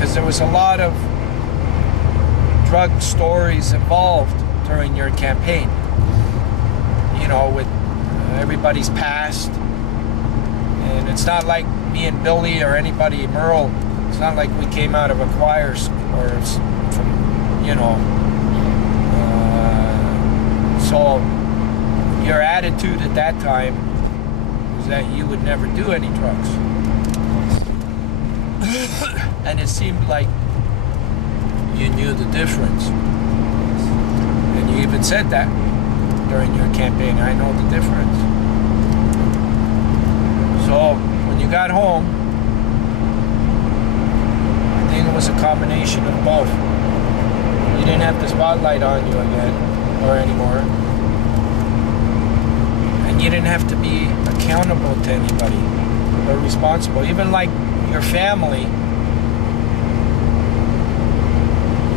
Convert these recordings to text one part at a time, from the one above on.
because there was a lot of drug stories involved during your campaign. You know, with everybody's past. And it's not like me and Billy or anybody, Merle, it's not like we came out of a choir or from, you know. So your attitude at that time was that you would never do any drugs. And it seemed like you knew the difference. And you even said that during your campaign, I know the difference. So when you got home, I think it was a combination of both. You didn't have the spotlight on you again, or anymore. And you didn't have to be accountable to anybody, or responsible. Even like your family,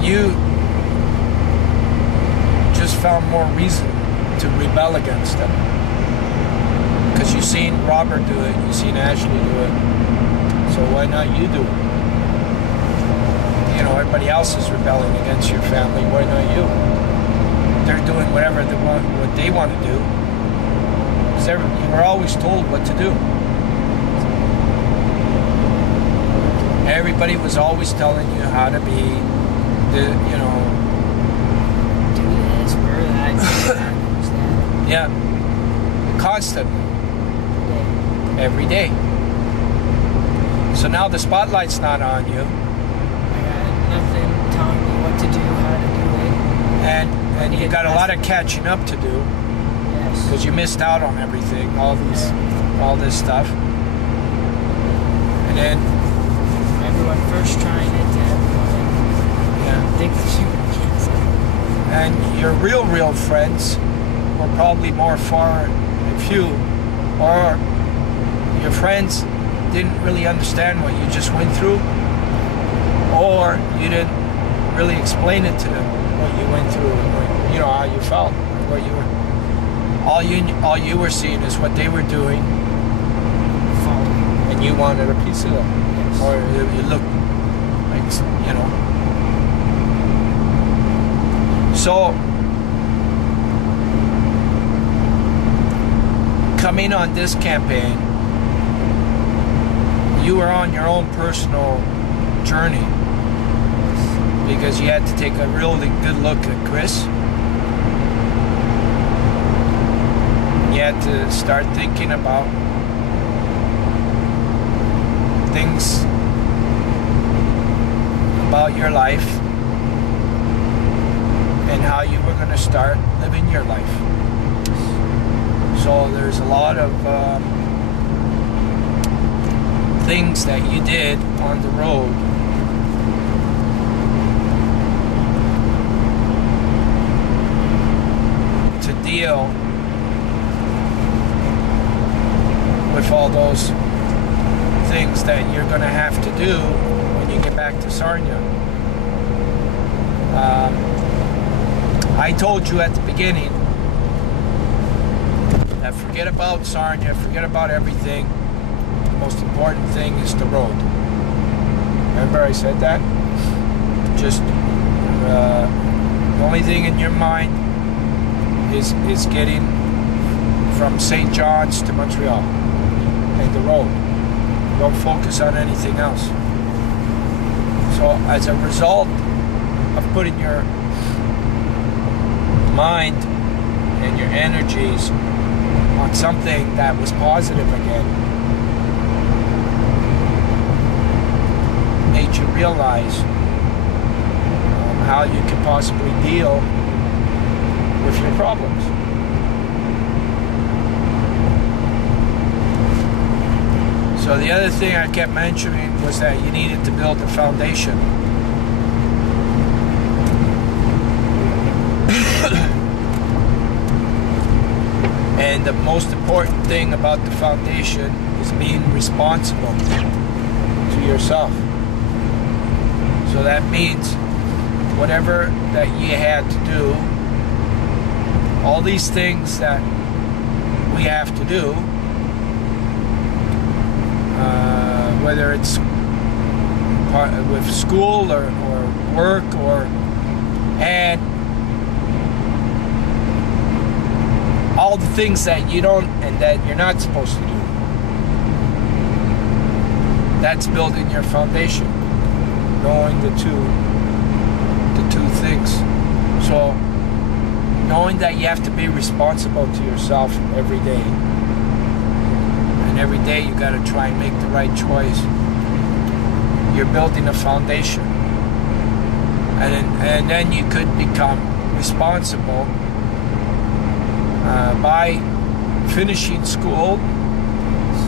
you just found more reason to rebel against them. Because you've seen Robert do it, you've seen Ashley do it, so why not you do it? You know, everybody else is rebelling against your family, why not you? They're doing whatever they want, what they want to do. Because you were always told what to do. Everybody was always telling you how to be, you know, do this, wear that, yeah, constantly, every day. So now the spotlight's not on you. I got nothing telling me what to do, how to do it. And you got a lot of catching up to do. Yes. Because you missed out on everything, all this stuff. And then everyone first trying it to everyone. Yeah. Think that you were kids. And your real friends were probably more far and few, or your friends didn't really understand what you just went through, or you didn't really explain it to them what you went through, and you know how you felt, what you were. All you were seeing is what they were doing, and you wanted a piece of them, Yes. or you looked like, you know. So, coming on this campaign, you were on your own personal journey because you had to take a really good look at Kris. You had to start thinking about things about your life and how you were going to start living your life. So there's a lot of things that you did on the road to deal with all those things that you're going to have to do when you get back to Sarnia. I told you at the beginning that forget about Sarnia, forget about everything. The most important thing is the road. Remember I said that? Just the only thing in your mind is getting from St. John's to Montreal and the road. Don't focus on anything else. So as a result of putting your mind and your energies on something that was positive again, made you realize how you could possibly deal with your problems. So the other thing I kept mentioning was that you needed to build a foundation. And the most important thing about the foundation is being responsible to yourself. So that means whatever that you had to do, all these things that we have to do, whether it's with school or work and all the things that you don't and that you're not supposed to do. That's building your foundation, knowing the two things. So knowing that you have to be responsible to yourself every day, and every day you got to try and make the right choice. You're building a foundation, and then you could become responsible by finishing school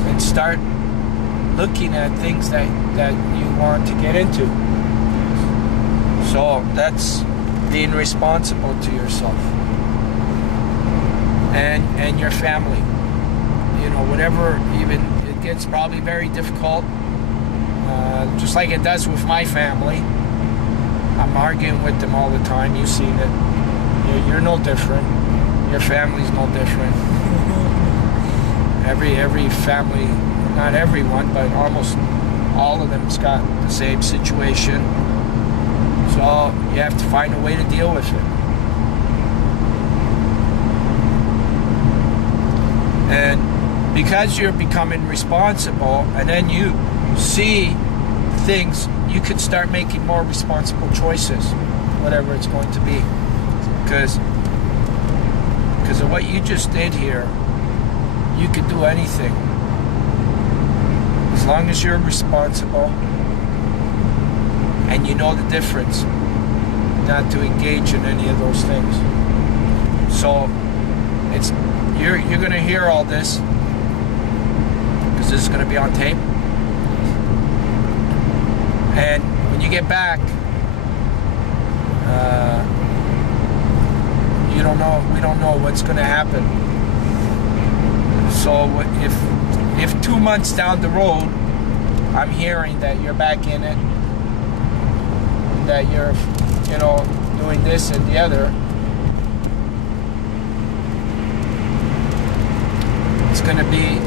and start looking at things that you want to get into. So that's being responsible to yourself and your family. You know, whatever, even it gets probably very difficult, just like it does with my family. I'm arguing with them all the time. You've seen it. You're no different. Your family's no different. Every family, not everyone, but almost all of them's got the same situation. So you have to find a way to deal with it. And because you're becoming responsible, and then you see things, you can start making more responsible choices, whatever it's going to be. Because of what you just did here, you could do anything. As long as you're responsible and you know the difference, not to engage in any of those things. So it's you're going to hear all this because this is going to be on tape. And when you get back, you don't know. We don't know what's going to happen. So if 2 months down the road, I'm hearing that you're back in it, that you're, you know, doing this and the other, it's going to be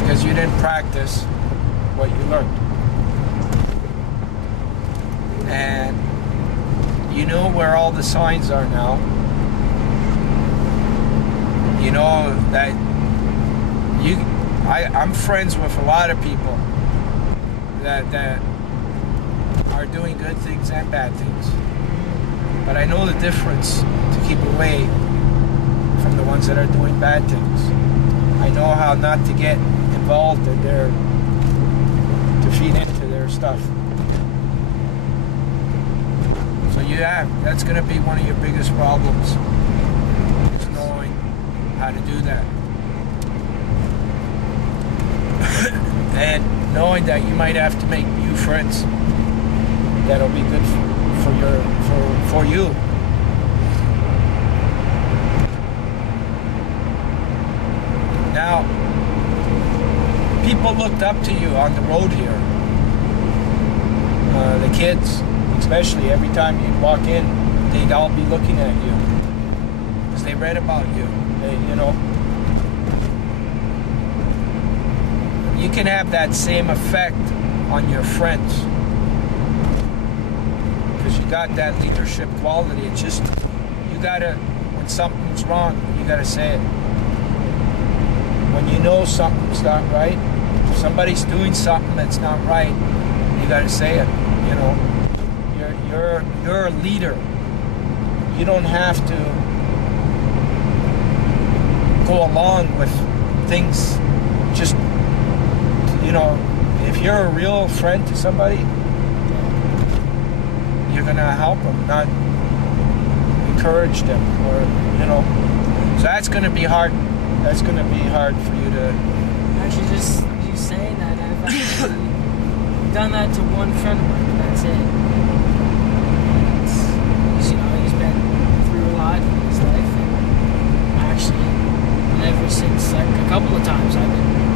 because you didn't practice what you learned. And you know where all the signs are now. You know that I'm friends with a lot of people that are doing good things and bad things. But I know the difference to keep away from the ones that are doing bad things. I know how not to get involved in to feed into their stuff. So that's going to be one of your biggest problems, is knowing how to do that. And knowing that you might have to make new friends that'll be good for you. Now, people looked up to you on the road here. The kids, especially, every time you'd walk in, they'd all be looking at you because they read about you. You know, you can have that same effect on your friends because you got that leadership quality. It's just, you gotta, when something's wrong, you gotta say it. When you know something's not right, if somebody's doing something that's not right, you gotta say it. You know, you're a leader. You don't have to go along with things. Just, you know, if you're a real friend to somebody, you're gonna help them, not encourage them, or, you know. So that's gonna be hard. That's gonna be hard for you to. Actually, just you saying that, I've actually done that to one friend of mine. That's it. You know, he's been through a lot in his life, and actually, and ever since, like a couple of times, I've been